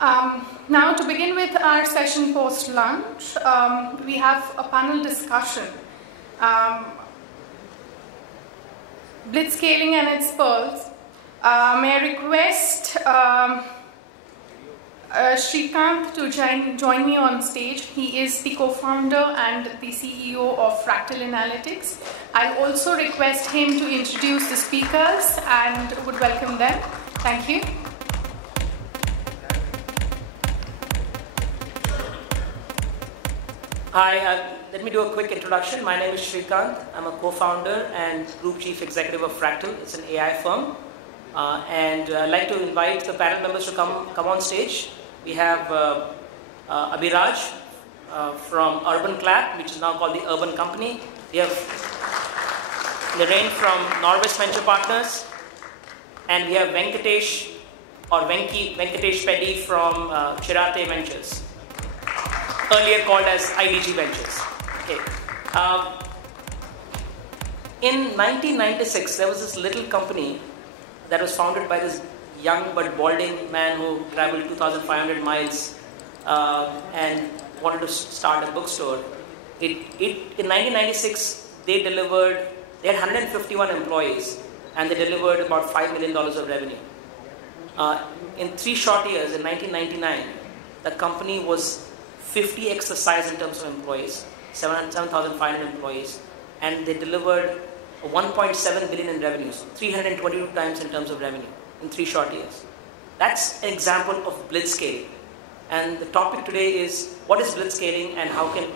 Now, to begin with our session post-lunch, we have a panel discussion. Blitzscaling and its pearls. May I request Srikanth to join me on stage. He is the co-founder and the CEO of Fractal Analytics. I also request him to introduce the speakers and would welcome them. Thank you. Hi, let me do a quick introduction. My name is Srikanth. I'm a co-founder and group chief executive of Fractal. It's an AI firm. And I'd like to invite the panel members to come on stage. We have Abhiraj from Urban Clap, which is now called the Urban Company. We have Naren from Norwest Venture Partners. And we have Venkatesh Peddy from Chirate Ventures, earlier called as IDG Ventures. Okay. In 1996, there was this little company that was founded by this young but balding man who traveled 2,500 miles and wanted to start a bookstore. In 1996, they had 151 employees and they delivered about $5 million of revenue. In 3 short years, in 1999, the company was 50x the size in terms of employees, 7,500 employees, and they delivered 1.7 billion in revenues, 322 times in terms of revenue in 3 short years. That's an example of blitzscaling. And the topic today is what is blitzscaling and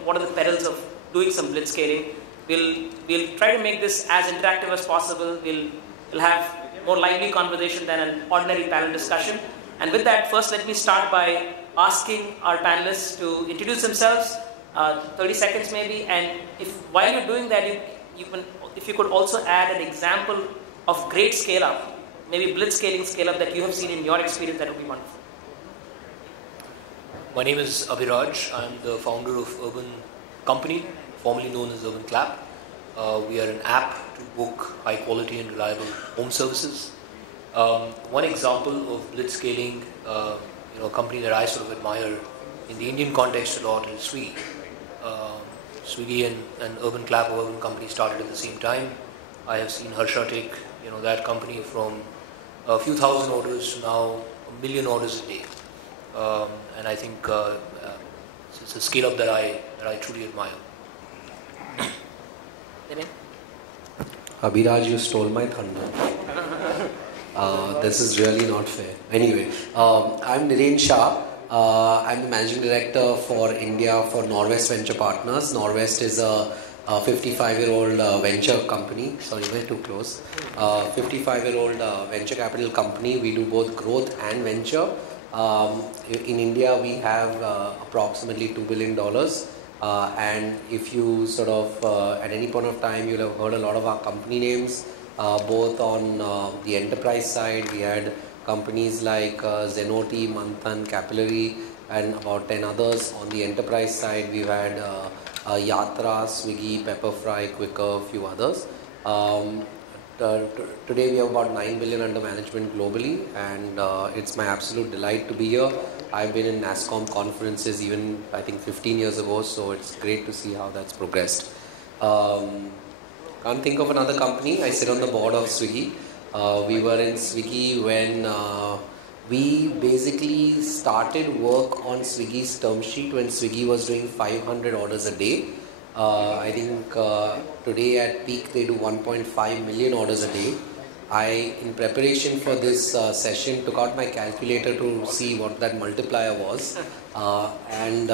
what are the perils of doing some blitzscaling. We'll try to make this as interactive as possible. We'll have more lively conversation than an ordinary panel discussion. And with that, first let me start by asking our panelists to introduce themselves, 30 seconds maybe, and while you're doing that, if you could also add an example of great scale-up, maybe blitzscaling scale-up that you have seen in your experience, that would be wonderful. My name is Abhiraj. I'm the founder of Urban Company, formerly known as Urban Clap. We are an app to book high-quality and reliable home services. One example of blitzscaling, a company that I sort of admire in the Indian context a lot is Swiggy. Swiggy and Urban Clap or Urban Company started at the same time. I have seen Harsha take that company from a few thousand orders to now 1 million orders a day. And I think it's a scale up that I truly admire. Abhiraj, you stole my thunder. This is really not fair. Anyway, I'm Naren Shah. I'm the managing director for India for Norwest Venture Partners. Norwest is a 55-year-old venture company. Sorry, we're too close. 55-year-old venture capital company. We do both growth and venture. In India, we have approximately $2 billion. And if you sort of, at any point of time, you'll have heard a lot of our company names. Both on the enterprise side, we had companies like Zenoti, Manthan, Capillary, and about 10 others. On the enterprise side, we've had Yatra, Swiggy, Pepperfry, Quikr, a few others. Today we have about 9 billion under management globally, and it's my absolute delight to be here. I've been in NASSCOM conferences even, I think, 15 years ago, so it's great to see how that's progressed. Can't think of another company. I sit on the board of Swiggy. We were in Swiggy when we basically started work on Swiggy's term sheet when Swiggy was doing 500 orders a day. I think today at peak they do 1.5 million orders a day. I, in preparation for this session, took out my calculator to see what that multiplier was. And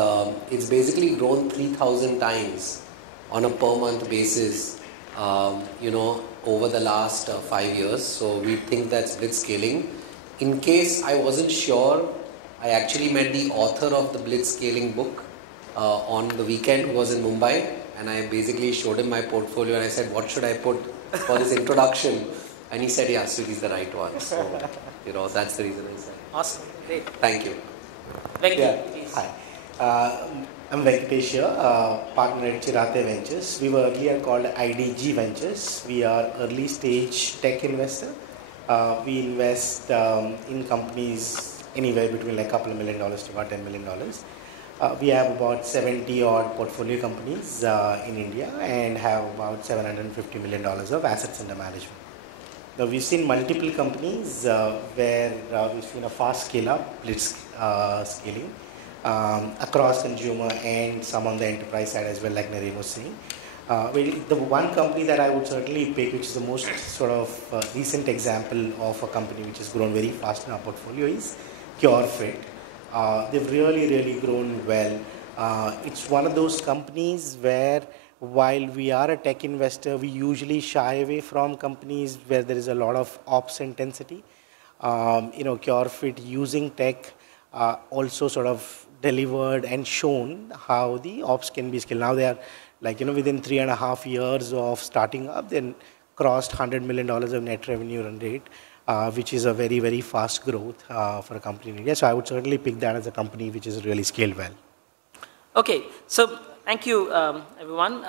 it's basically grown 3,000 times on a per month basis. Over the last 5 years. So we think that's blitzscaling. In case I wasn't sure, I actually met the author of the blitzscaling book on the weekend, who was in Mumbai, and I basically showed him my portfolio and I said, what should I put for this introduction? And he said, yeah, Swiggy's the right one. So, that's the reason I said. Awesome. Great. Thank you. Venkatesh, Hi. I'm Venkatesh here, partner at Chirate Ventures. We were earlier called IDG Ventures. We are early stage tech investor. We invest in companies anywhere between like a couple of $1 million to about $10 million. We have about 70 odd portfolio companies in India and have about $750 million of assets under management. Now we've seen multiple companies where we've seen a fast scale up, blitz scaling across consumer and some on the enterprise side as well, like Naren was saying. The one company that I would certainly pick, which is the most sort of recent example of a company which has grown very fast in our portfolio, is CureFit. They've really grown well. It's one of those companies where, while we are a tech investor, we usually shy away from companies where there is a lot of ops intensity. CureFit using tech also sort of delivered and shown how the ops can be scaled. Now they are within 3.5 years of starting up, then crossed $100 million of net revenue run rate, which is a very fast growth for a company in India. So I would certainly pick that as a company which is really scaled well. Okay, so thank you, everyone.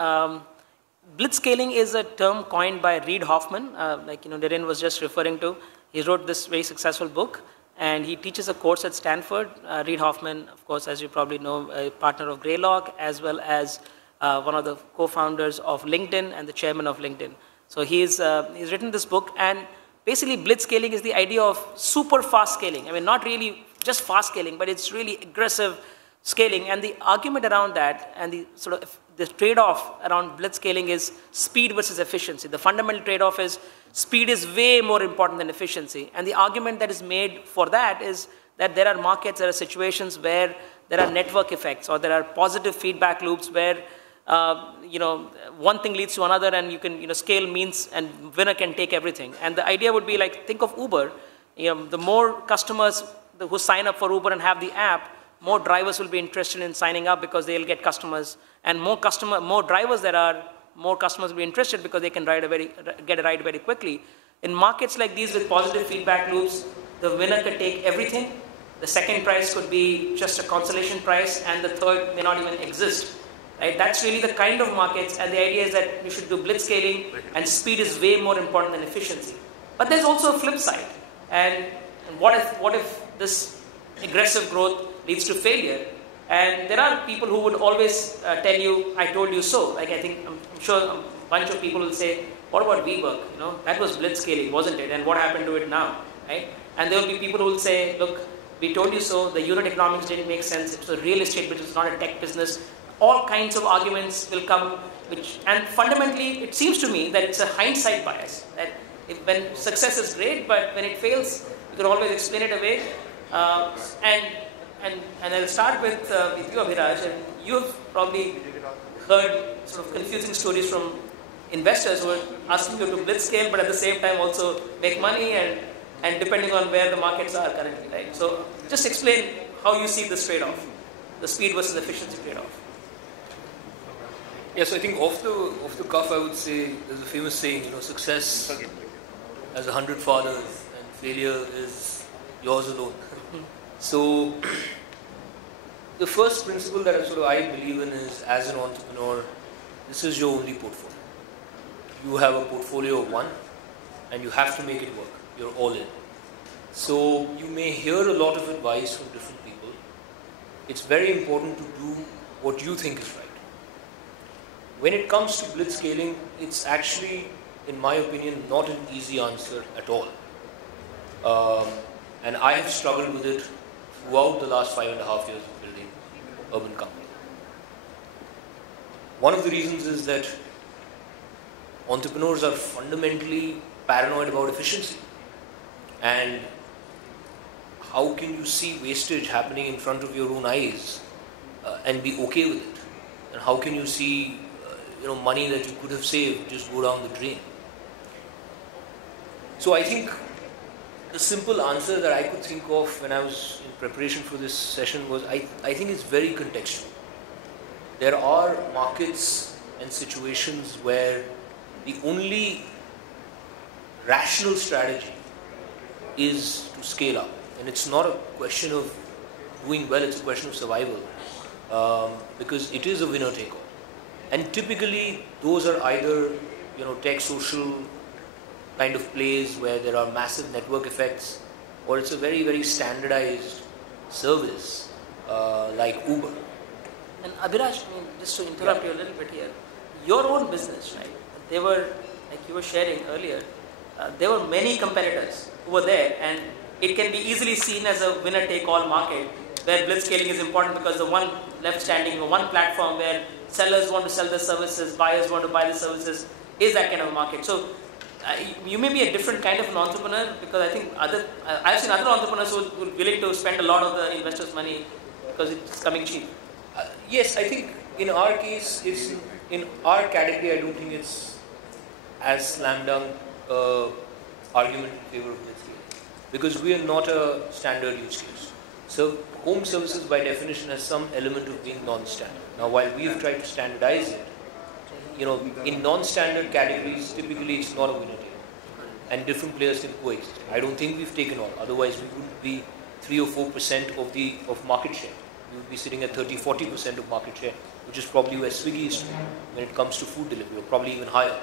Blitzscaling is a term coined by Reid Hoffman, Naren was just referring to. He wrote this very successful book, and he teaches a course at Stanford. Reid Hoffman, of course, as you probably know, a partner of Greylock, as well as one of the co-founders of LinkedIn and the chairman of LinkedIn. So he's written this book, and basically blitzscaling is the idea of super fast scaling. I mean, not really just fast scaling, but it's really aggressive scaling. And the argument around that and the trade-off around blitzscaling is speed versus efficiency. The fundamental trade-off is speed is way more important than efficiency. And the argument that is made for that is that there are markets, there are situations where there are network effects or there are positive feedback loops where one thing leads to another, and you can scale means, and winner can take everything. And the idea would be like, think of Uber. The more customers who sign up for Uber and have the app, more drivers will be interested in signing up because they'll get customers, and more drivers there are, more customers will be interested because they can get a ride very quickly. In markets like these with positive feedback loops, the winner could take everything. The second prize could be just a consolation prize, and the third may not even exist. Right? That's really the kind of markets, and the idea is that you should do blitzscaling, and speed is way more important than efficiency. But there's also a flip side. And what if this aggressive growth leads to failure? And there are people who would always tell you, I told you so. Like I'm sure a bunch of people will say, what about WeWork? That was blitzscaling, wasn't it? And what happened to it now? Right? And there will be people who will say, look, we told you so. The unit economics didn't make sense. It was a real estate business, not a tech business. All kinds of arguments will come, and fundamentally, it seems to me that it's a hindsight bias. That when success is great, but when it fails, you can always explain it away. And I'll start with you, Abhiraj. And you've probably heard sort of confusing stories from investors who are asking you to blitzscale, but at the same time also make money, and depending on where the markets are currently, right? So just explain how you see this trade-off, the speed versus efficiency trade-off. Yes, I think off the cuff, I would say there's a famous saying, success has 100 fathers and failure is yours alone. So the first principle that I believe in is, as an entrepreneur, this is your only portfolio. You have a portfolio of one, and you have to make it work. You're all in. So you may hear a lot of advice from different people. It's very important to do what you think is right. When it comes to blitzscaling, it's actually, in my opinion, not an easy answer at all. And I have struggled with it throughout the last 5.5 years of building Urban Company. One of the reasons is that entrepreneurs are fundamentally paranoid about efficiency. And how can you see wastage happening in front of your own eyes and be okay with it? And how can you see money that you could have saved just go down the drain? So I think the simple answer that I could think of when I was in preparation for this session was, I think it's very contextual. There are markets and situations where the only rational strategy is to scale up. And it's not a question of doing well, it's a question of survival. Because it is a winner-take-all. And typically, those are either, tech social kind of plays where there are massive network effects, or it's a very, very standardized service like Uber. And Abhiraj, I mean, just to interrupt you a little bit here, your own business, right? There were, like you were sharing earlier, there were many competitors who were there, and it can be easily seen as a winner-take-all market where blitzscaling is important because the one left standing, or one platform where sellers want to sell their services, buyers want to buy the services, is that kind of a market. So you may be a different kind of an entrepreneur, because I think I've seen other entrepreneurs who are willing to spend a lot of the investors' money because it's coming cheap. Yes, I think in our case, in our category, I don't think it's as slam dunk argument in favor of blitzscaling, because we are not a standard use case. So home services by definition has some element of being non-standard. Now, while we've tried to standardize it, in non-standard categories, typically it's not a winner take, and different players can coexist. I don't think we've taken all. Otherwise, we wouldn't be 3 or 4% of market share. We would be sitting at 30-40% of market share, which is probably where Swiggy is when it comes to food delivery, or probably even higher.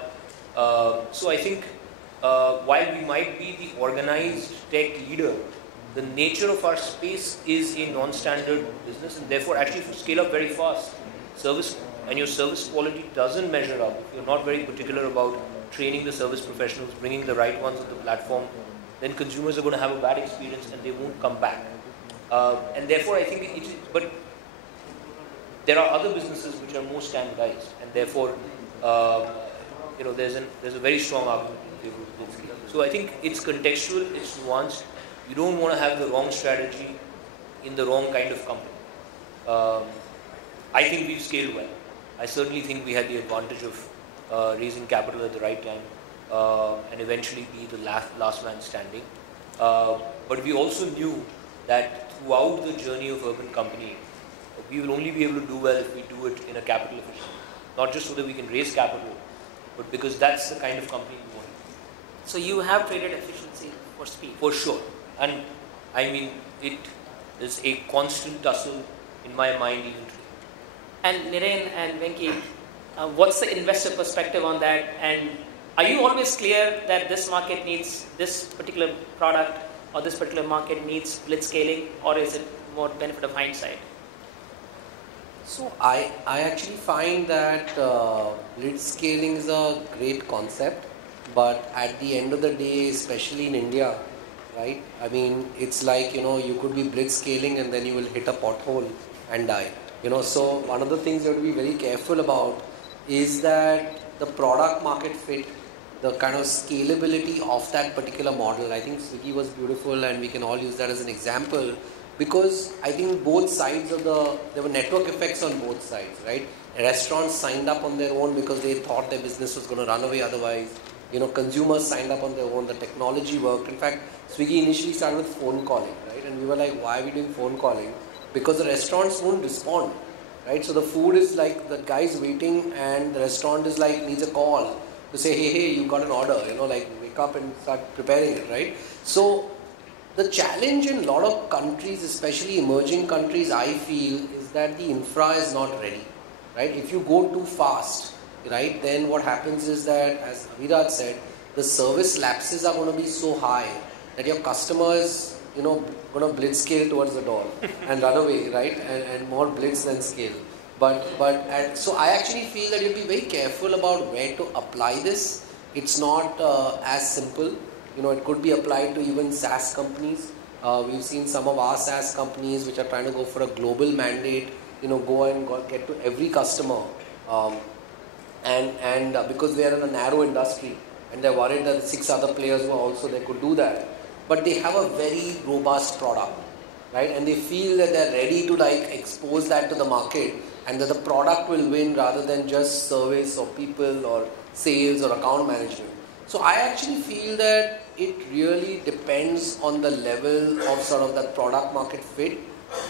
So I think while we might be the organized tech leader, the nature of our space is a non-standard business, and therefore, actually, if you scale up very fast, your service quality doesn't measure up, if you're not very particular about training the service professionals, bringing the right ones on the platform, then consumers are going to have a bad experience and they won't come back. And therefore, I think but there are other businesses which are more standardized, and therefore, there's a very strong argument in favor of blitzscaling. So I think it's contextual, it's nuanced. You don't want to have the wrong strategy in the wrong kind of company. I think we've scaled well. I certainly think we had the advantage of raising capital at the right time and eventually be the last man standing. But we also knew that throughout the journey of Urban Company, we will only be able to do well if we do it in a capital efficient way. Not just so that we can raise capital, but because that's the kind of company we want. So you have traded efficiency for speed? For sure. And I mean, it is a constant tussle in my mind even today. And Niren and Venki, what's the investor perspective on that? And are you always clear that this market needs this particular product, or this particular market needs blitzscaling, or is it more benefit of hindsight? So I actually find that blitzscaling is a great concept, but at the end of the day, especially in India, right? I mean, it's like, you could be blitzscaling and then you will hit a pothole and die. So one of the things you have to be very careful about is that the product market fit, the kind of scalability of that particular model. I think Swiggy was beautiful, and we can all use that as an example, because I think both sides of there were network effects on both sides, right? Restaurants signed up on their own because they thought their business was going to run away otherwise. Consumers signed up on their own, the technology worked. In fact, Swiggy initially started with phone calling, right? And we were like, why are we doing phone calling? Because the restaurants won't respond, right? So the food is like, the guy's waiting and the restaurant is like, needs a call to say, hey, you got an order, wake up and start preparing it, right? So the challenge in a lot of countries, especially emerging countries, I feel, is that the infra is not ready, right? If you go too fast, right, then what happens is that, as Abhiraj said, the service lapses are going to be so high that your customers, going to blitzscale towards the door and run away, right? And more blitz than scale. So I actually feel that you'll be very careful about where to apply this. It's not as simple. It could be applied to even SaaS companies. We've seen some of our SaaS companies which are trying to go for a global mandate, go get to every customer. And because they are in a narrow industry and they're worried that 6 other players who are also there could do that. But they have a very robust product, right? And they feel that they're ready to expose that to the market, and that the product will win rather than just service or people or sales or account management. So I actually feel that it really depends on the level of sort of that product market fit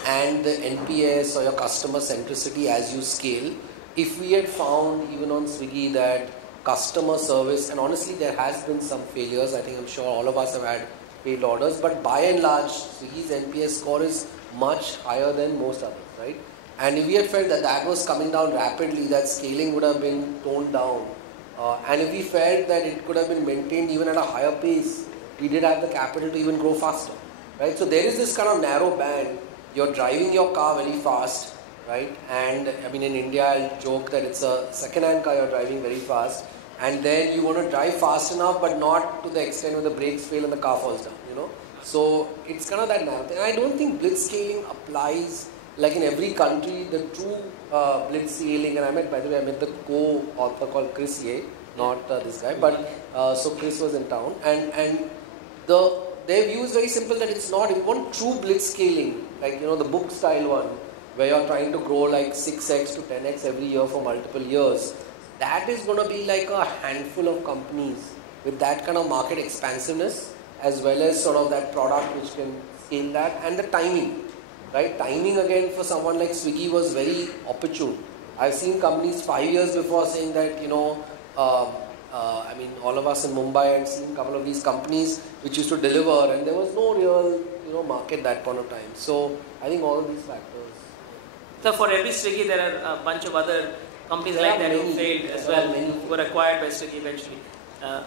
and the NPS or your customer centricity as you scale. If we had found even on Swiggy that customer service, and honestly there has been some failures, I think I'm sure all of us have had failed orders, but by and large Swiggy's NPS score is much higher than most others, right? And if we had felt that that was coming down rapidly, that scaling would have been toned down, and if we felt that it could have been maintained even at a higher pace, we did have the capital to even grow faster. right? So there is this kind of narrow band. You're driving your car very fast, right? And I mean, in India, I'll joke that it's a second-hand car, you're driving very fast. And then you want to drive fast enough, but not to the extent where the brakes fail and the car falls down, you know? So it's kind of that narrow thing. And I don't think blitzscaling applies, like in every country, the true blitzscaling, and by the way, I met the co-author called Chris Ye, not this guy, but so Chris was in town, and their view is very simple, that it's not, if you want true blitzscaling, like, you know, the book style one, where you're trying to grow like 6x to 10x every year for multiple years, that is going to be like a handful of companies with that kind of market expansiveness, as well as sort of that product which can scale that, and the timing, right? Timing again for someone like Swiggy was very opportune. I've seen companies 5 years before saying that, you know, I mean, all of us in Mumbai had seen a couple of these companies which used to deliver, and there was no real, you know, market that point of time. So I think all of these factors. So for every Swiggy, there are a bunch of other companies like that who failed as well, who were acquired by Swiggy eventually. Yeah.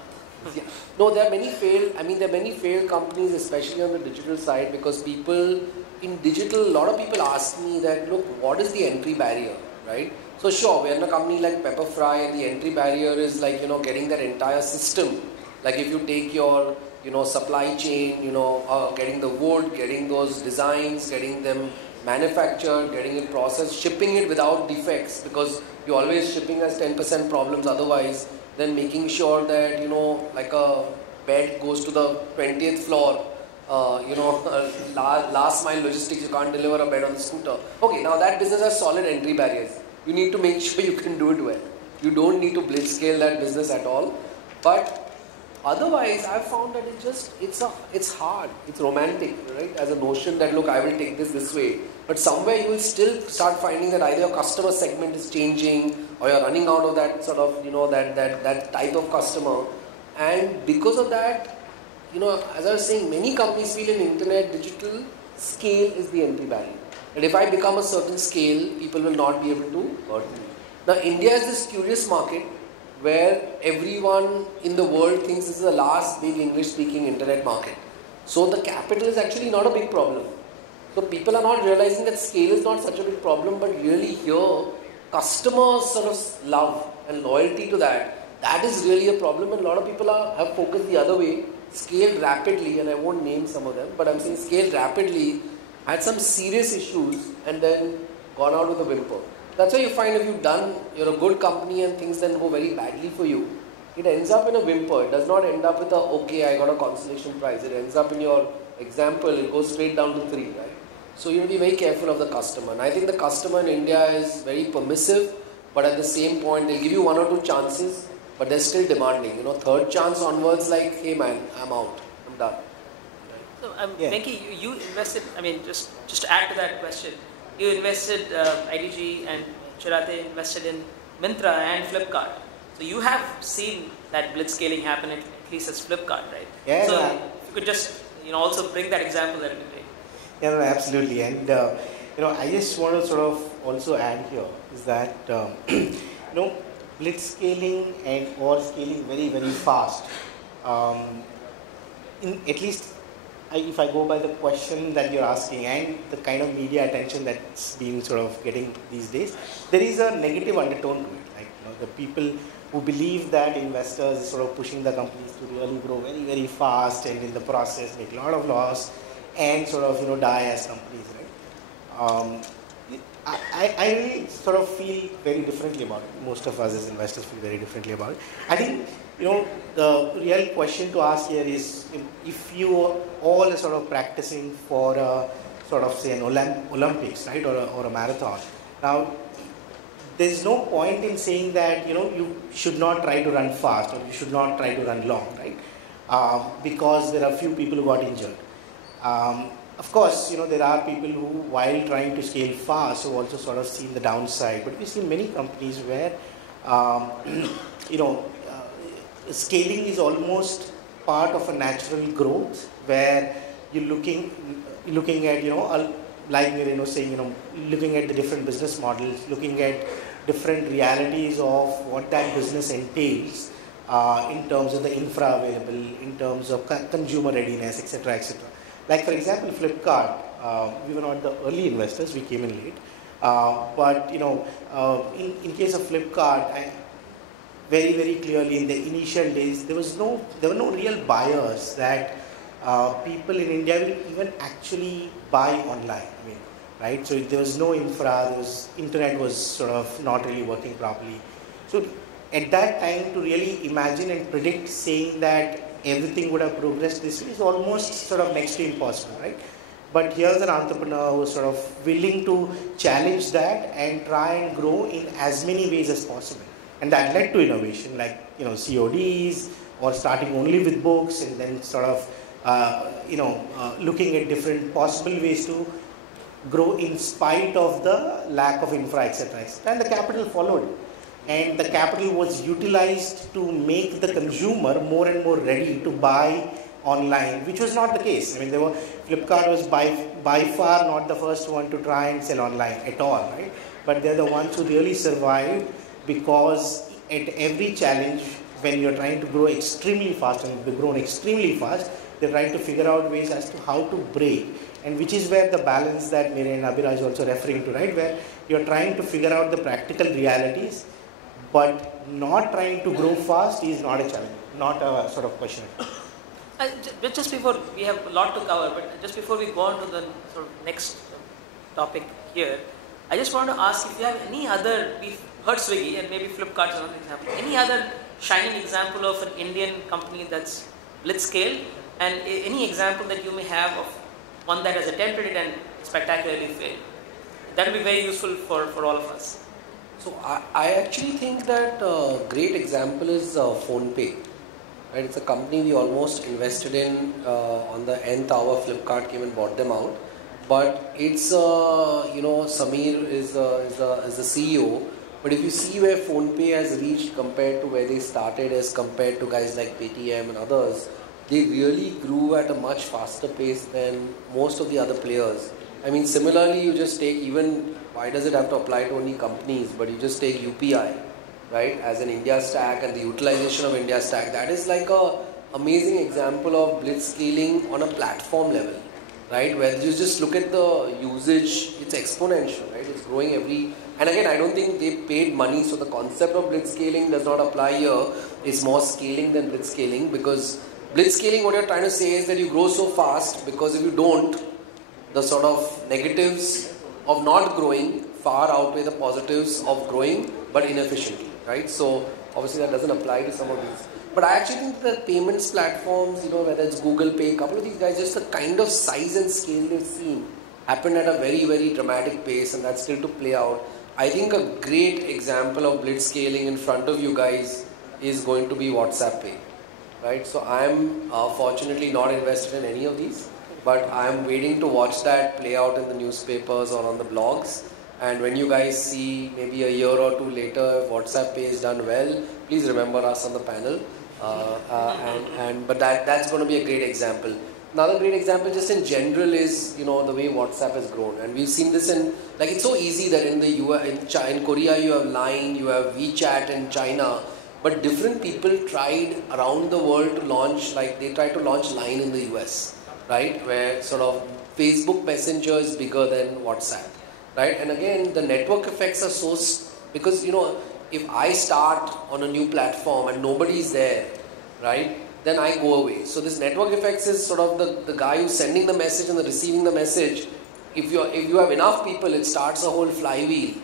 No, there are many failed. I mean, there are many failed companies, especially on the digital side, because people in digital, a lot of people ask me that, look, what is the entry barrier, right? So sure, we're in a company like Pepperfry, and the entry barrier is like, you know, getting that entire system. Like if you take your, you know, supply chain, you know, getting the wood, getting those designs, getting them manufactured, getting it processed, shipping it without defects, because you're always shipping as 10% problems otherwise, then making sure that, you know, like a bed goes to the 20th floor, you know, last mile logistics, you can't deliver a bed on the scooter. Okay, now that business has solid entry barriers. You need to make sure you can do it well. You don't need to blitzscale that business at all. But otherwise, I've found that it's hard. It's romantic, right? As a notion that, look, I will take this way. But somewhere you will still start finding that either your customer segment is changing, or you're running out of that sort of, you know, that type of customer. And because of that, you know, as I was saying, many companies feel in internet, digital, scale is the entry barrier. And if I become a certain scale, people will not be able to hurt me. Now, India is this curious market where everyone in the world thinks this is the last big English-speaking internet market. So the capital is actually not a big problem. So people are not realizing that scale is not such a big problem, but really here, customers sort of love and loyalty to that is really a problem, and a lot of people have focused the other way, scaled rapidly, and I won't name some of them, but I'm saying scaled rapidly, had some serious issues, and then gone out with a whimper. That's why you find if you're a good company and things then go very badly for you, it ends up in a whimper. It does not end up with a, okay, I got a consolation prize. It ends up in your example, it goes straight down to 3, right? So you have to be very careful of the customer. And I think the customer in India is very permissive, but at the same point, they'll give you 1 or 2 chances, but they're still demanding. You know, third chance onwards, like, hey man, I'm out, I'm done. So, Venki, you invested, I mean, just to add to that question, you invested, IDG and Chirate invested in Myntra and Flipkart. So you have seen that blitzscaling happen at least as Flipkart, right? Yeah. So if you could just, you know, also bring that example, that would be great. Yeah, no, absolutely. And, you know, I just want to sort of also add here is that, you know, blitzscaling and or scaling very, very fast, in at least if I go by the question that you're asking and the kind of media attention that's being sort of getting these days, there is a negative undertone to it. Like, you know, the people who believe that investors are sort of pushing the companies to really grow very, very fast and in the process make a lot of loss and sort of, you know, die as companies, right? I really sort of feel very differently about it. Most of us as investors feel very differently about it. I think, you know, the real question to ask here is if you all are sort of practicing for a, sort of say an Olympics, right, or a marathon. Now, there's no point in saying that, you know, you should not try to run fast or you should not try to run long, right? Because there are few people who got injured. Of course, you know, there are people who, while trying to scale fast, have also sort of seen the downside. But we've seen many companies where, you know, scaling is almost part of a natural growth, where you're looking at, you know, like Mireno saying, you know, looking at the different business models, looking at different realities of what that business entails in terms of the infra available, in terms of consumer readiness, etc., etc. Like for example, Flipkart, we were not the early investors, we came in late. But in case of Flipkart, very clearly in the initial days, there were no real buyers that people in India will even actually buy online. I mean, right? So there was no infra, internet was sort of not really working properly. So at that time, to really imagine and predict saying that everything would have progressed this way is almost sort of next to impossible, right? But here's an entrepreneur who was sort of willing to challenge that and try and grow in as many ways as possible. And that led to innovation, like CODs, or starting only with books, and then sort of looking at different possible ways to grow in spite of the lack of infra, etc., etc. And the capital followed. And the capital was utilized to make the consumer more and more ready to buy online, which was not the case. I mean, Flipkart was by far not the first one to try and sell online at all, right? But they're the ones who really survived, because at every challenge, when you're trying to grow extremely fast, and they've grown extremely fast, they're trying to figure out ways as to how to break, and which is where the balance that Mira and Abhiraj is also referring to, right? Where you're trying to figure out the practical realities, but not trying to grow fast is not a challenge, not a sort of question. Just before, we have a lot to cover, but just before we go on to the sort of next topic here, I just want to ask if you have any other, we've heard Swiggy and maybe Flipkart is another example, any other shining example of an Indian company that's blitzscale, and any example that you may have of one that has attempted it and spectacularly failed. That will be very useful for all of us. So I actually think that a great example is PhonePe. Right? It's a company we almost invested in on the nth hour. Flipkart came and bought them out. But it's, Samir is the CEO. But if you see where PhonePe has reached compared to where they started, as compared to guys like Paytm and others, they really grew at a much faster pace than most of the other players. I mean, similarly, you just take even, why does it have to apply to only companies, but you just take UPI, right, as an India stack and the utilization of India stack. That is like a amazing example of blitzscaling on a platform level, right, where you just look at the usage, it's exponential, right, it's growing and again, I don't think they paid money, so the concept of blitzscaling does not apply here. It's more scaling than blitzscaling, because blitzscaling, what you're trying to say is that you grow so fast, because if you don't, the sort of negatives of not growing far outweigh the positives of growing but inefficiently, right? So obviously that doesn't apply to some of these. But I actually think that payments platforms, whether it's Google Pay, a couple of these guys, just the kind of size and scale they've seen happened at a very, very dramatic pace, and that's still to play out. I think a great example of blitzscaling in front of you guys is going to be WhatsApp Pay, right? So I'm fortunately not invested in any of these, but I'm waiting to watch that play out in the newspapers or on the blogs. And when you guys see maybe a year or two later, if WhatsApp Pay is done well, please remember us on the panel. But that's going to be a great example. Another great example just in general is, the way WhatsApp has grown. And we've seen this it's so easy that in the US, in Korea you have Line, you have WeChat in China, but different people tried around the world to launch, they tried to launch Line in the US, right? Where sort of Facebook Messenger is bigger than WhatsApp, right? And again, the network effects are so, because, if I start on a new platform and nobody is there, right, then I go away. So this network effects is sort of the guy who's sending the message and the receiving the message. If you have enough people, it starts a whole flywheel.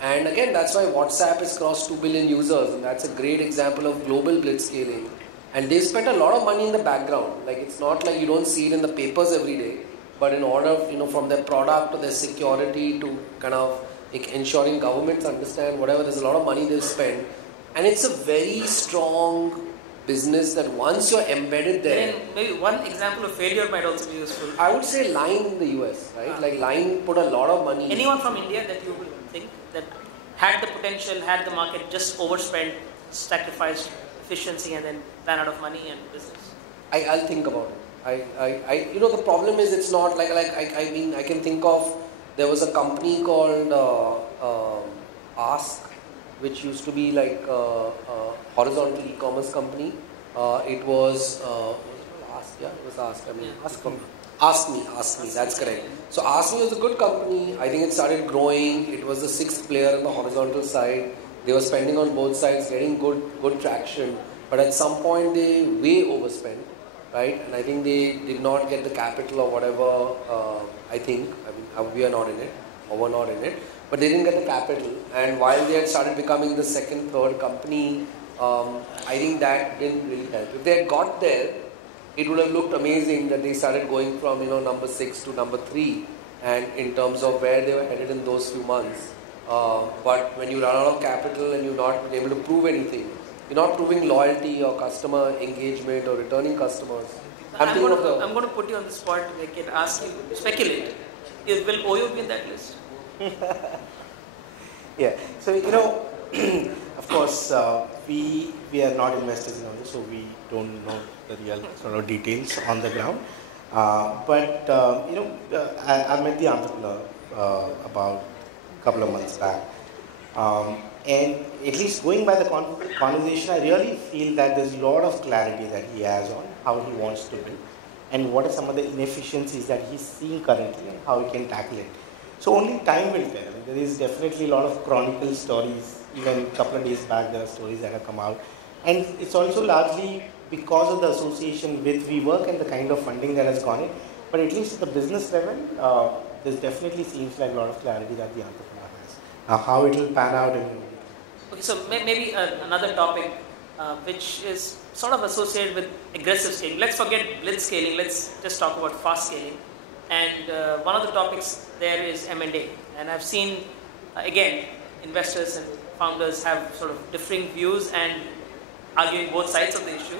And again, that's why WhatsApp has crossed 2 billion users, and that's a great example of global blitzscaling. And they've spent a lot of money in the background. It's not like you don't see it in the papers every day, but in order, from their product to their security to kind of ensuring governments understand whatever, there's a lot of money they've spent. And it's a very strong business that once you're embedded there. Then maybe one example of failure might also be useful. I would say Line in the US, right? Line put a lot of money. Anyone from India that you would think that had the potential, had the market, just overspent, sacrificed efficiency, and then ran out of money and business? I'll think about it. The problem is it's not I can think of, there was a company called Ask, which used to be a horizontal e-commerce company. It was Ask, yeah, it was Ask. Ask. Ask Me, that's correct. So Ask Me was a good company. I think it started growing. It was the 6th player on the horizontal side. They were spending on both sides, getting good traction. But at some point they way overspent, right? And I think they did not get the capital or whatever. We are not in it, or were not in it. But they didn't get the capital. And while they had started becoming the 2nd, 3rd company, I think that didn't really help. If they had got there, it would have looked amazing that they started going from number 6 to number 3, and in terms of where they were headed in those few months. But when you run out of capital and you're not able to prove anything, you're not proving loyalty or customer engagement or returning customers. I'm going to put you on the spot. I can ask you, speculate. Will OYO be in that list? Yeah. So of course, we are not investors in OYO, so we don't know the real sort of details on the ground. But I met the entrepreneur about a couple of months back, and at least going by the conversation, I really feel that there's a lot of clarity that he has on how he wants to build and what are some of the inefficiencies that he's seeing currently and how he can tackle it. So only time will tell. There is definitely a lot of chronicle stories. Even a couple of days back, there are stories that have come out, and it's also largely because of the association with WeWork and the kind of funding that has gone in. But at least at the business level, there definitely seems like a lot of clarity that the entrepreneur has. Now, how it will pan out in. Okay, so maybe another topic which is sort of associated with aggressive scaling. Let's forget blitz scaling. Let's just talk about fast scaling. And one of the topics there is M&A. And I've seen, again, investors and founders have sort of differing views and arguing both sides of the issue,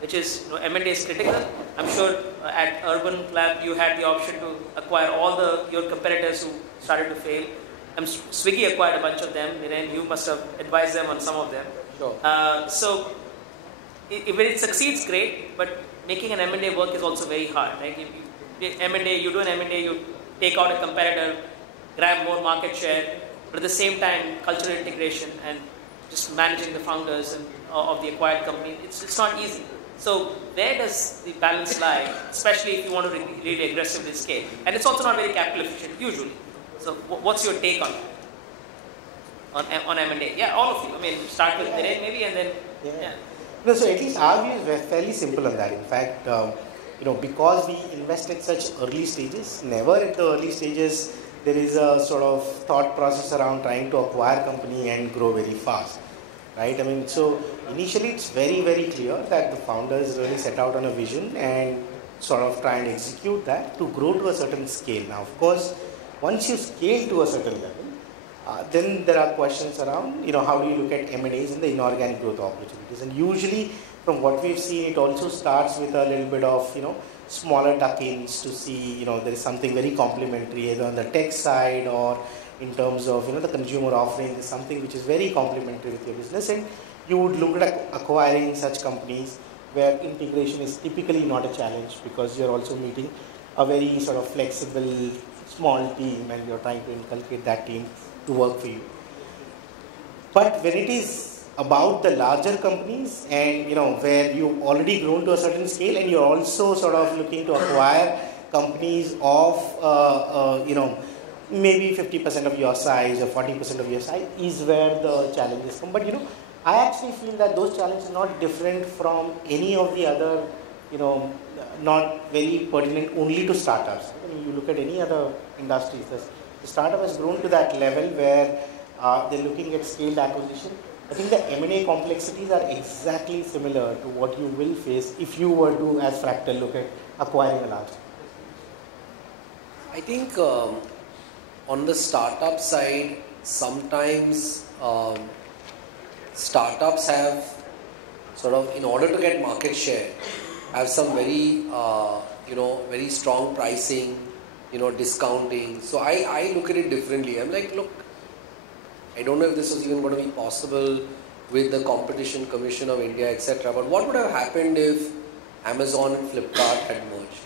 which is M&A is critical. I'm sure at Urban Clap you had the option to acquire all your competitors who started to fail. Swiggy acquired a bunch of them, and you must have advised them on some of them. Sure. So if it succeeds, great, but making an M&A work is also very hard. Right? You do an M&A, you take out a competitor, grab more market share, but at the same time, cultural integration and just managing the founders of the acquired company, it's not easy. So where does the balance lie, especially if you want to really aggressively scale? And it's also not very capital efficient usually. So what's your take on M&A? Yeah, all of you. I mean, start with Dhiren maybe and then... Yeah. No, so at least our view is fairly simple on that. In fact, because we invest at such early stages, never at the early stages there is a sort of thought process around trying to acquire a company and grow very fast. Right? I mean, so initially it's very, very clear that the founders really set out on a vision and sort of try and execute that to grow to a certain scale. Now, of course, once you scale to a certain level, then there are questions around, how do you look at M&As and the inorganic growth opportunities. And usually, from what we've seen, it also starts with a little bit of, smaller tuck-ins to see, there is something very complementary either on the tech side or in terms of, the consumer offering is something which is very complementary with your business. And you would look at acquiring such companies where integration is typically not a challenge because you're also meeting a very sort of flexible, small team and you're trying to inculcate that team to work for you. But when it is about the larger companies and where you've already grown to a certain scale and you're also sort of looking to acquire companies of maybe 50% of your size or 40% of your size is where the challenges come. But I actually feel that those challenges are not different from any of the other not very pertinent only to startups. When you look at any other industries, the startup has grown to that level where they're looking at scaled acquisition. I think the M&A complexities are exactly similar to what you will face if you were to, as Fractal, look at acquiring a large. I think on the startup side, sometimes startups have sort of, in order to get market share, have some very, very strong pricing, discounting. So I look at it differently. I'm like, look, I don't know if this was even going to be possible with the Competition Commission of India, etc. But what would have happened if Amazon and Flipkart had merged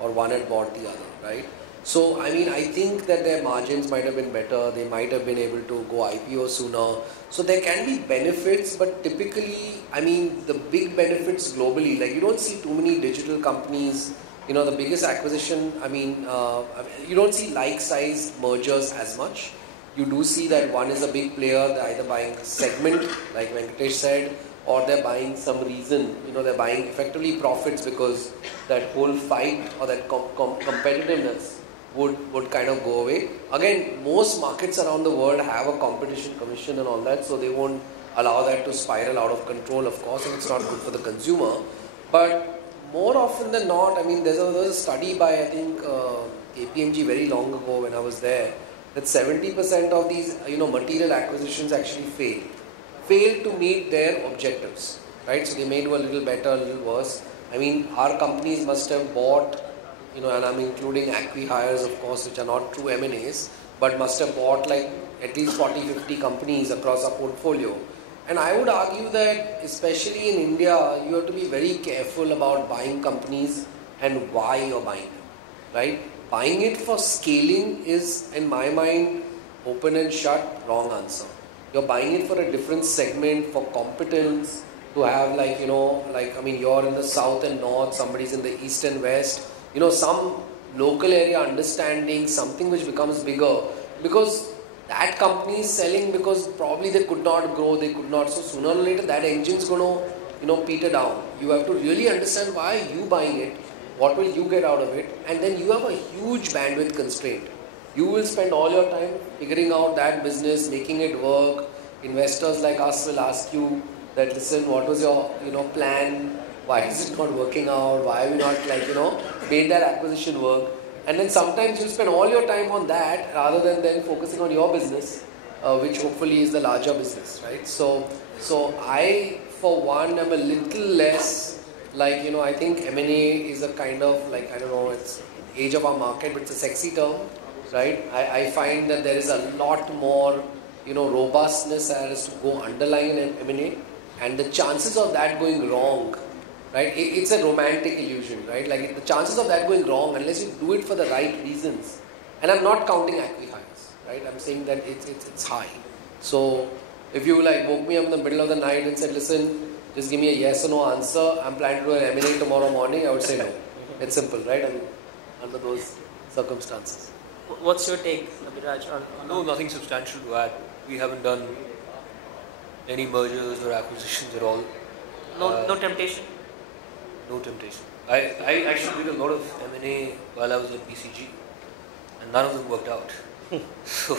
or one had bought the other, right? So, I mean, I think that their margins might have been better. They might have been able to go IPO sooner. So there can be benefits, but typically, I mean, the big benefits globally, like you don't see too many digital companies, the biggest acquisition, you don't see like-sized mergers as much. You do see that one is a big player, they're either buying a segment, like Venkatesh said, or they're buying some reason, they're buying effectively profits because that whole fight or that competitiveness would kind of go away. Again, most markets around the world have a competition commission and all that, so they won't allow that to spiral out of control, of course, and it's not good for the consumer. But more often than not, there's a study by, I think, KPMG very long ago when I was there, that 70% of these, material acquisitions actually fail to meet their objectives, right? So they may do a little better, a little worse. Our companies must have bought, and I'm including acqui-hires, of course, which are not true M&As, but must have bought like at least 40, 50 companies across our portfolio. And I would argue that, especially in India, you have to be very careful about buying companies and why you're buying them, right? Buying it for scaling is, in my mind, open and shut, wrong answer. You're buying it for a different segment, for competence, to have you're in the south and north, somebody's in the east and west, some local area understanding, something which becomes bigger, because that company is selling because probably they could not grow, so sooner or later that engine's going to, peter down. You have to really understand why are you buying it, what will you get out of it, and then you have a huge bandwidth constraint. You will spend all your time figuring out that business, making it work. Investors like us will ask you that, listen, what was your, plan? Why is it not working out? Why have you not, made that acquisition work? And then sometimes you spend all your time on that rather than then focusing on your business, which hopefully is the larger business, right? So I, for one, am a little less I think M&A is a kind of it's the age of our market, but it's a sexy term, right? I find that there is a lot more, robustness as to go underlying in M&A, and the chances of that going wrong, right? It's a romantic illusion, right? Like the chances of that going wrong, unless you do it for the right reasons, and I'm not counting acqui-hires, right? I'm saying that it's high. So if you woke me up in the middle of the night and said, listen, just give me a yes or no answer, I'm planning to do an M&A tomorrow morning, I would say no. It's simple, right? Under those circumstances. What's your take, Abhiraj? No, nothing substantial to add. We haven't done any mergers or acquisitions at all. No temptation? No temptation. I actually did a lot of M&A while I was at BCG, and none of them worked out. So,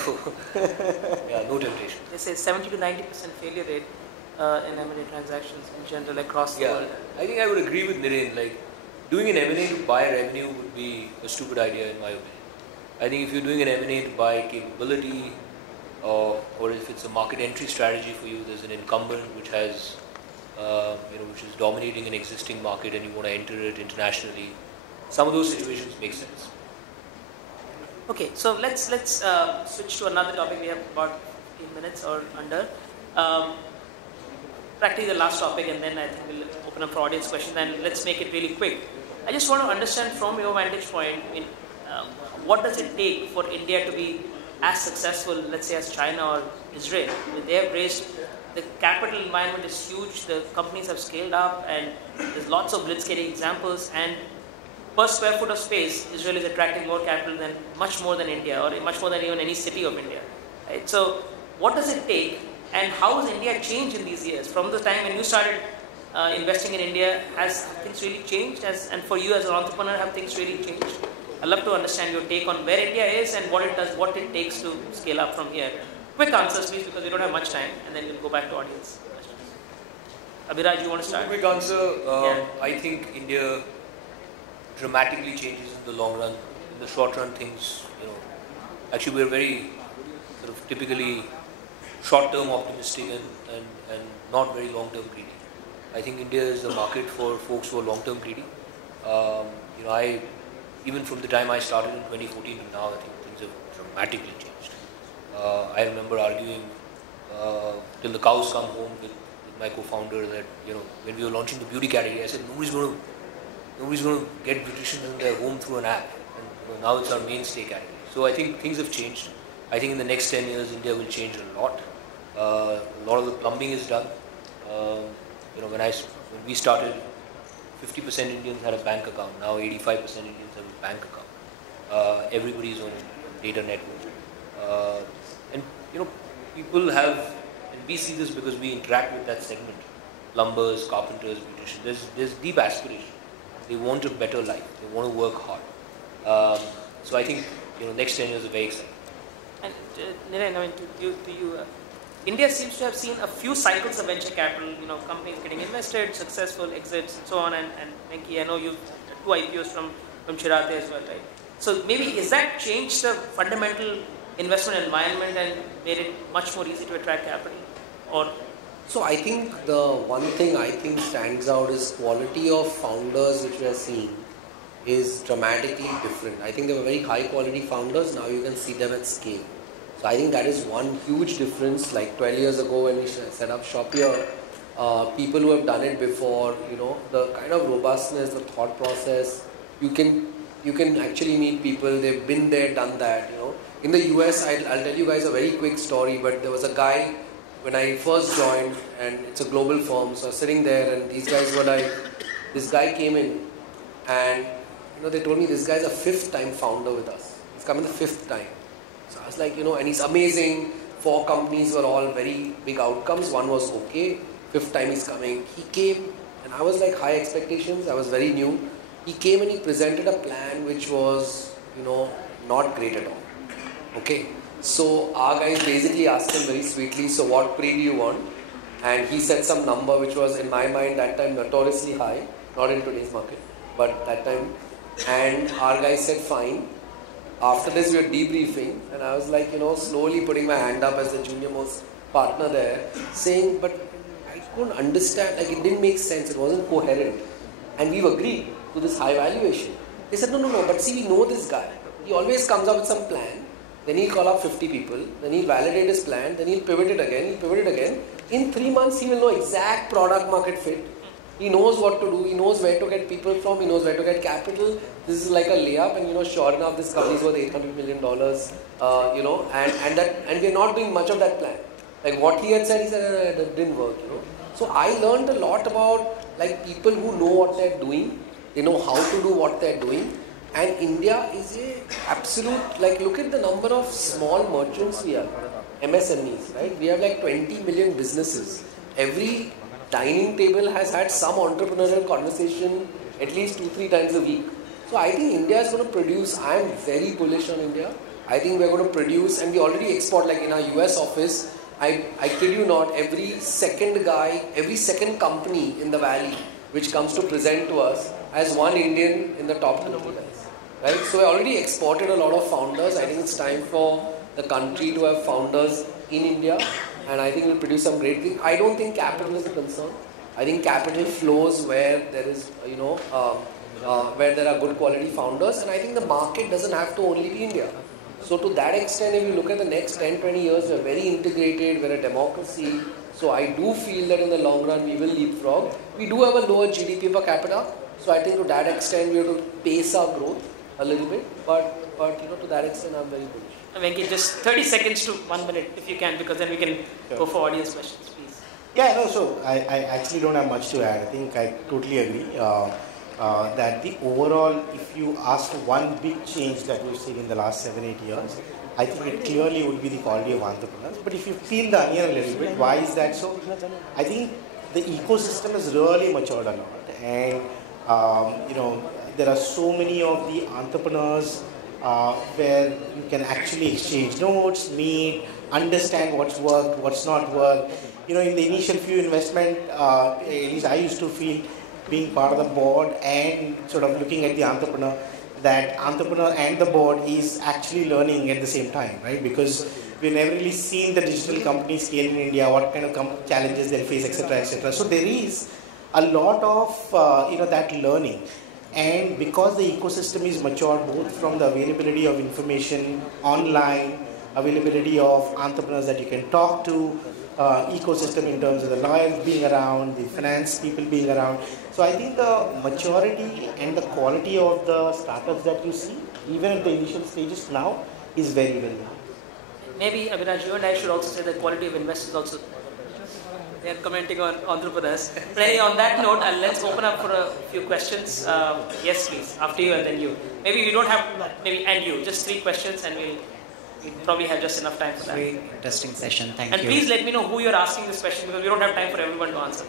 yeah, no temptation. They say 70 to 90% failure rate in M&A transactions in general across the world. I think I would agree with Niren. Doing an M&A to buy revenue would be a stupid idea in my opinion. I think if you're doing an M&A to buy capability, or if it's a market entry strategy for you, there's an incumbent which has, which is dominating an existing market and you want to enter it internationally. Some of those situations make sense. Okay, so let's switch to another topic. We have about 15 minutes or under. Practically the last topic, and then I think we'll open up for audience questions, and let's make it really quick. I just want to understand from your vantage point, what does it take for India to be as successful, let's say, as China or Israel? They have raised, the capital environment is huge, the companies have scaled up, and there's lots of blitzscaling examples, and per square foot of space, Israel is attracting more capital than, much more than India, or much more than even any city of India. Right? So what does it take, and how has India changed in these years? From the time when you started investing in India, has things really changed? And for you as an entrepreneur, have things really changed? I'd love to understand your take on where India is and what it takes to scale up from here. Quick answers, please, because we don't have much time, and then we'll go back to audience questions. Abhiraj, you want to start? Quick answer. I think India dramatically changes in the long run. In the short run, things, actually we're very sort of typically short-term optimistic and not very long-term greedy. I think India is the market for folks who are long-term greedy. Even from the time I started in 2014 to now, I think things have dramatically changed. I remember arguing till the cows come home with my co-founder that, when we were launching the beauty category, I said nobody's going to get beauticians in their home through an app. And now it's our mainstay category. So I think things have changed. I think in the next 10 years, India will change a lot. A lot of the plumbing is done. When we started 50% Indians had a bank account. Now 85% Indians have a bank account. Everybody is on data network. And people have, and we see this because we interact with that segment, plumbers, carpenters, beauticians. There's deep aspiration. They want a better life. They want to work hard. So I think next 10 years are very exciting. And Niren, I mean, to you, India seems to have seen a few cycles of venture capital. Companies getting invested, successful exits, and so on. And Venki, I know you've 2 IPOs from Chirate as well, right? So maybe is that changed the fundamental investment environment and made it much more easy to attract capital? Or so I think the one thing I think stands out is quality of founders which we are seeing is dramatically different. I think they were very high quality founders. Now you can see them at scale. So I think that is one huge difference. Like 12 years ago when we set up shop here, people who have done it before, the kind of robustness, the thought process, you can actually meet people. They've been there, done that. In the US, I'll tell you guys a very quick story. But there was a guy when I first joined, and it's a global firm. So I was sitting there, and these guys were like, this guy came in, and they told me this guy's a 5th time founder with us. He's coming the 5th time. So I was like, and he's amazing. 4 companies were all very big outcomes. One was okay. 5th time he's coming. He came, and I was like high expectations. I was very new. He came and he presented a plan which was, not great at all. Okay. So our guys basically asked him very sweetly, so what pre do you want? And he said some number which was in my mind that time notoriously high, not in today's market, but that time. And our guy said fine. After this we were debriefing, and I was like, slowly putting my hand up as the junior most partner there, saying, but I couldn't understand, like it didn't make sense, it wasn't coherent. And we've agreed to this high valuation. They said, no, but see, we know this guy. He always comes up with some plan, then he'll call up 50 people, then he'll validate his plan, then he'll pivot it again. In 3 months, he will know exact product market fit. He knows what to do, he knows where to get people from, he knows where to get capital. This is like a layup, and sure enough, this company is worth $800 million, and we're not doing much of that plan. Like what he had said, he said, that didn't work, So I learned a lot about like people who know what they're doing, they know how to do what they're doing. And India is a absolute, like look at the number of small merchants we have, MSMEs, right? We have like 20 million businesses. Every dining table has had some entrepreneurial conversation at least 2-3 times a week. So I think India is going to produce, I am very bullish on India. I think we're going to produce, and we already export, like in our US office, I kid you not, every second guy, every second company in the valley which comes to present to us has one Indian in the top 2 guys. Right? So I already exported a lot of founders. I think it's time for the country to have founders in India, and I think we'll produce some great things. I don't think capital is a concern. I think capital flows where there is, where there are good quality founders, and I think the market doesn't have to only be India. So to that extent, if you look at the next 10-20 years, we're very integrated, we're a democracy. So I do feel that in the long run, we will leapfrog. We do have a lower GDP per capita. So I think to that extent, we have to pace our growth a little bit. But to that extent, I'm very bullish. Venki, just 30 seconds to 1 minute if you can, because then we can go for audience questions, please. Yeah, no, so I actually don't have much to add. I think I totally agree that the overall, if you ask one big change that we've seen in the last 7-8 years, I think it clearly would be the quality of entrepreneurs. But if you peel the onion a little bit, why is that so? I think the ecosystem has really matured a lot, and there are so many of the entrepreneurs where you can actually exchange notes, meet, understand what's worked, what's not worked. In the initial few investment, at least I used to feel, being part of the board and sort of looking at the entrepreneur, that entrepreneur and the board is actually learning at the same time, right? Because we've never really seen the digital company scale in India, what kind of challenges they'll face, etc., etc. So there is a lot of that learning, and because the ecosystem is mature, both from the availability of information online, availability of entrepreneurs that you can talk to, ecosystem in terms of the lawyers being around, the finance people being around. So I think the maturity and the quality of the startups that you see, even at the initial stages now, is very, very high. Maybe, Abhiraj, you and I should also say the quality of investors also. They are commenting on entrepreneurs. But anyway, on that note, let's open up for a few questions. Yes, please. After you and then you. Maybe we don't have, maybe and you. Just 3 questions and we'll probably have just enough time for that. Very interesting session. Thank you. And please let me know who you're asking this question because we don't have time for everyone to answer.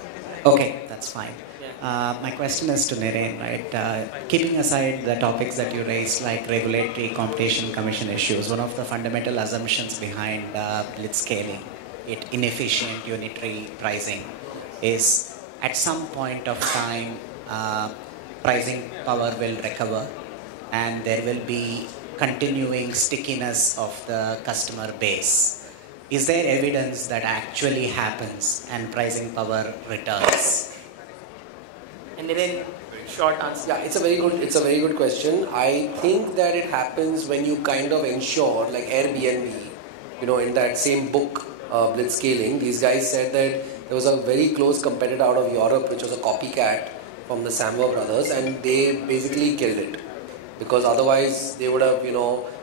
Okay, that's fine. My question is to Naren, right? Keeping aside the topics that you raised, like regulatory, competition, commission issues, one of the fundamental assumptions behind blitzscaling, inefficient unitary pricing, is at some point of time, pricing power will recover and there will be continuing stickiness of the customer base. Is there evidence that actually happens and pricing power returns? And then short answer. Yeah, it's a very good question. I think that it happens when you kind of ensure, like Airbnb, in that same book, Blitzscaling, these guys said that there was a very close competitor out of Europe, which was a copycat from the Samwer brothers, and they basically killed it. Because otherwise they would have,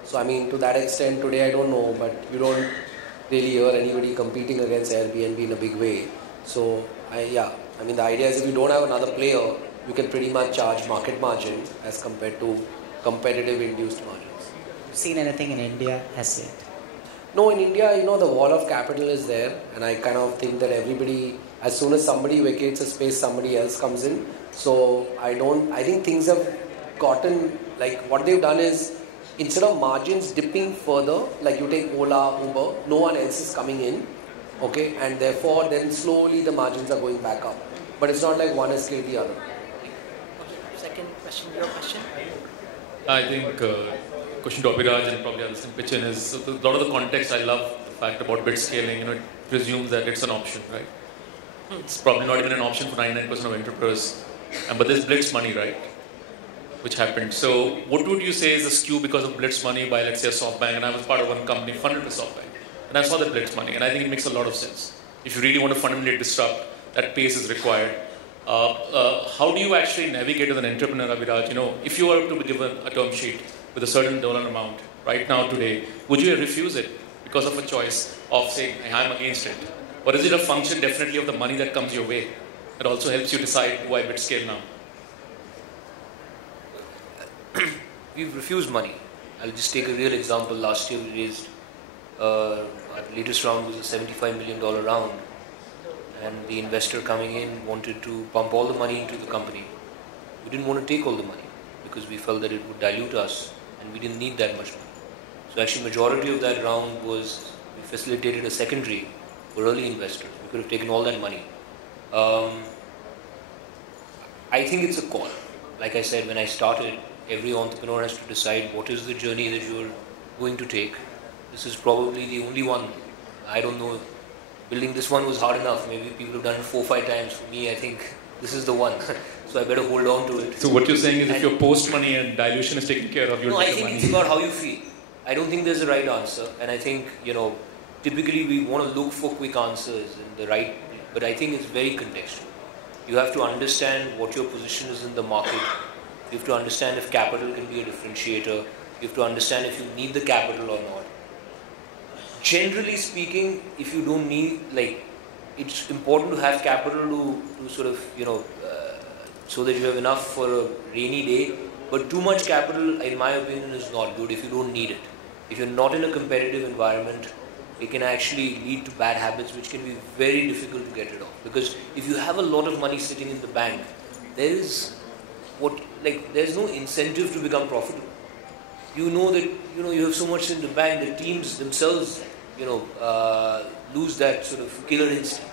so I mean, to that extent, today I don't know, but you don't really hear anybody competing against Airbnb in a big way. So, the idea is if you don't have another player, you can pretty much charge market margin as compared to competitive induced margins. Seen anything in India as yet? No, in India, the wall of capital is there, and I kind of think that everybody, as soon as somebody vacates a space, somebody else comes in. So I think things have gotten, like what they've done is, instead of margins dipping further, like you take Ola, Uber, no one else is coming in, okay, and therefore then slowly the margins are going back up. But it's not like one has killed the other. Second question, your question? I think question to Abhiraj and probably others can pitch in is a lot of the context. I love the fact about blitzscaling. It presumes that it's an option, right? It's probably not even an option for 99% of entrepreneurs. But there's blitz money, right? Which happened. So what would you say is the skew because of blitz money by, let's say, a SoftBank? And I was part of one company funded by SoftBank. And I saw that blitz money. And I think it makes a lot of sense. If you really want to fundamentally disrupt, that pace is required. How do you actually navigate as an entrepreneur, Abhiraj? If you were to be given a term sheet with a certain dollar amount right now today, would you refuse it because of a choice of saying, I'm against it? Or is it a function definitely of the money that comes your way that also helps you decide, do I blitzscale now? We've refused money. I'll just take a real example. Last year we raised, our latest round was a $75 million round. And the investor coming in wanted to pump all the money into the company. We didn't want to take all the money because we felt that it would dilute us and we didn't need that much money. So actually majority of that round was, we facilitated a secondary for early investors. We could have taken all that money. I think it's a call. Like I said, when I started, every entrepreneur has to decide what is the journey that you're going to take. This is probably the only one. I don't know. Building this one was hard enough. Maybe people have done it 4 or 5 times. For me, I think this is the one. So I better hold on to it. So what you're saying is if your post money and dilution is taken care of, you'll No, I take think money. it's about how you feel. I don't think there's a right answer. And I think, typically we want to look for quick answers and the right, but I think it's very contextual. You have to understand what your position is in the market. You have to understand if capital can be a differentiator. You have to understand if you need the capital or not. Generally speaking, if you don't need, it's important to have capital to sort of, so that you have enough for a rainy day. But too much capital, in my opinion, is not good if you don't need it. If you're not in a competitive environment, it can actually lead to bad habits which can be very difficult to get rid of. Because if you have a lot of money sitting in the bank, there's no incentive to become profitable. You know that, you have so much in the bank, the teams themselves, lose that sort of killer instinct.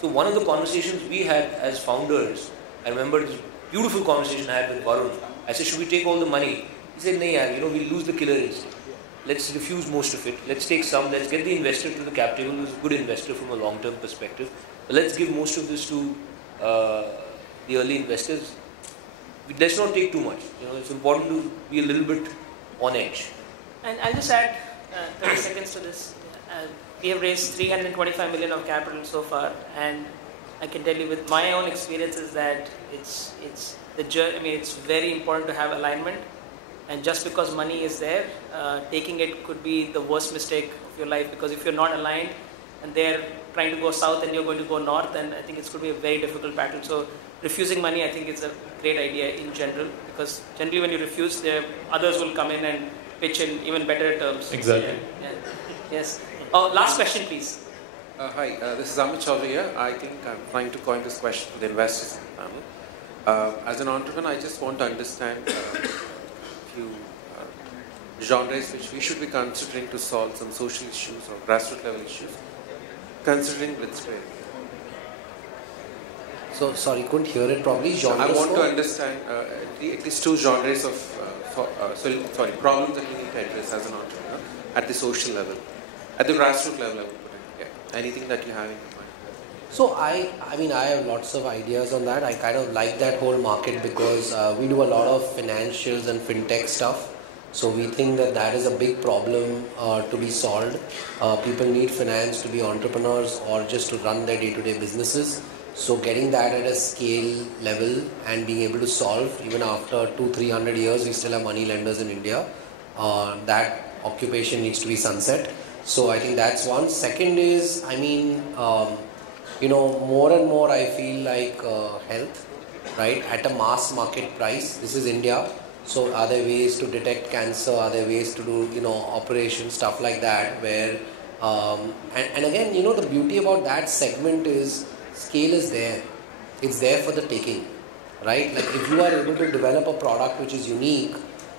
So one of the conversations we had as founders, I remember this beautiful conversation I had with Varun. I said, should we take all the money? He said, no, we'll lose the killer instinct. Let's refuse most of it. Let's take some. Let's get the investor to the cap table who's a good investor from a long-term perspective. But let's give most of this to the early investors. Let's not take too much. It's important to be a little bit on edge. And I'll just add 30 seconds to this. We have raised 325 million of capital so far, and I can tell you with my own experiences that it's very important to have alignment. And just because money is there, taking it could be the worst mistake of your life, because if you're not aligned, and they're trying to go south and you're going to go north, and I think it's going to be a very difficult battle. So refusing money, I think, is a great idea in general, because generally when you refuse, others will come in and pitch in even better terms. Exactly. Yeah. Yes. Oh, last question, please. Hi, this is Amit Chaudhary here. I think I'm trying to coin this question for the investors in the panel. As an entrepreneur, I just want to understand a few genres which we should be considering to solve some social issues or grassroots level issues, considering blitzscaling. So, sorry, couldn't hear it properly. Genres I want to understand at least two genres of problems that we need to address as an entrepreneur at the social level, at the grassroots level. I would put it. Yeah. Anything that you have in mind? So I mean, I have lots of ideas on that. I kind of like that whole market because we do a lot of financials and fintech stuff. So we think that that is a big problem to be solved. People need finance to be entrepreneurs or just to run their day-to-day businesses. So getting that at a scale level and being able to solve, even after 200-300 years, we still have money lenders in India. That occupation needs to be sunset. So I think that's one. Second is, I mean, more and more I feel like health, right, at a mass market price. This is India. So are there ways to detect cancer? Are there ways to do, operations, stuff like that, where, and again, the beauty about that segment is scale is there. It's there for the taking, right? Like if you are able to develop a product which is unique,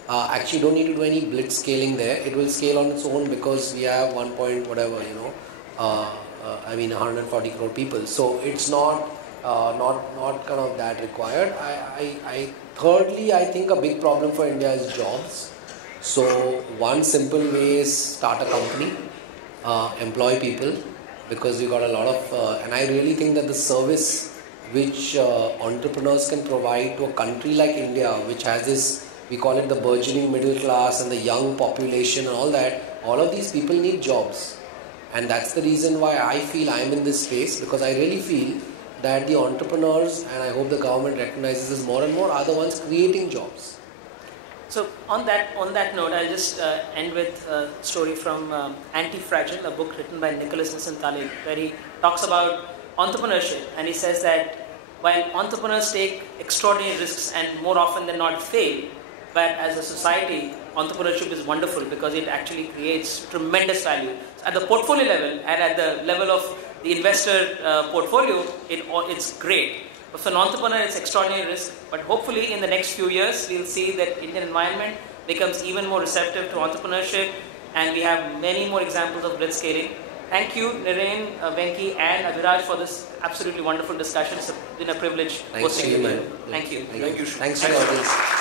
actually don't need to do any blitz scaling there. It will scale on its own because we have 140 crore people. So it's not kind of that required. Thirdly, I think a big problem for India is jobs. So one simple way is start a company, employ people, because you got a lot of, and I really think that the service which entrepreneurs can provide to a country like India, which has this, we call it the burgeoning middle class and the young population and all that, all of these people need jobs. And that's the reason why I feel I'm in this space, because I really feel that the entrepreneurs, and I hope the government recognizes this more and more, are the ones creating jobs. So on that note, I'll just end with a story from Anti-Fragile, a book written by Nicholas Nissan Taleb, where he talks about entrepreneurship, and he says that while entrepreneurs take extraordinary risks and more often than not fail, but as a society, entrepreneurship is wonderful because it actually creates tremendous value. So at the portfolio level and at the level of the investor portfolio, it's great. But for an entrepreneur, it's extraordinary risk. But hopefully in the next few years, we'll see that Indian environment becomes even more receptive to entrepreneurship, and we have many more examples of blitzscaling. Thank you, Naren, Venki, and Abhiraj for this absolutely wonderful discussion. It's been a privilege hosting you. Man. Thank you. Thank you. Thanks to the audience.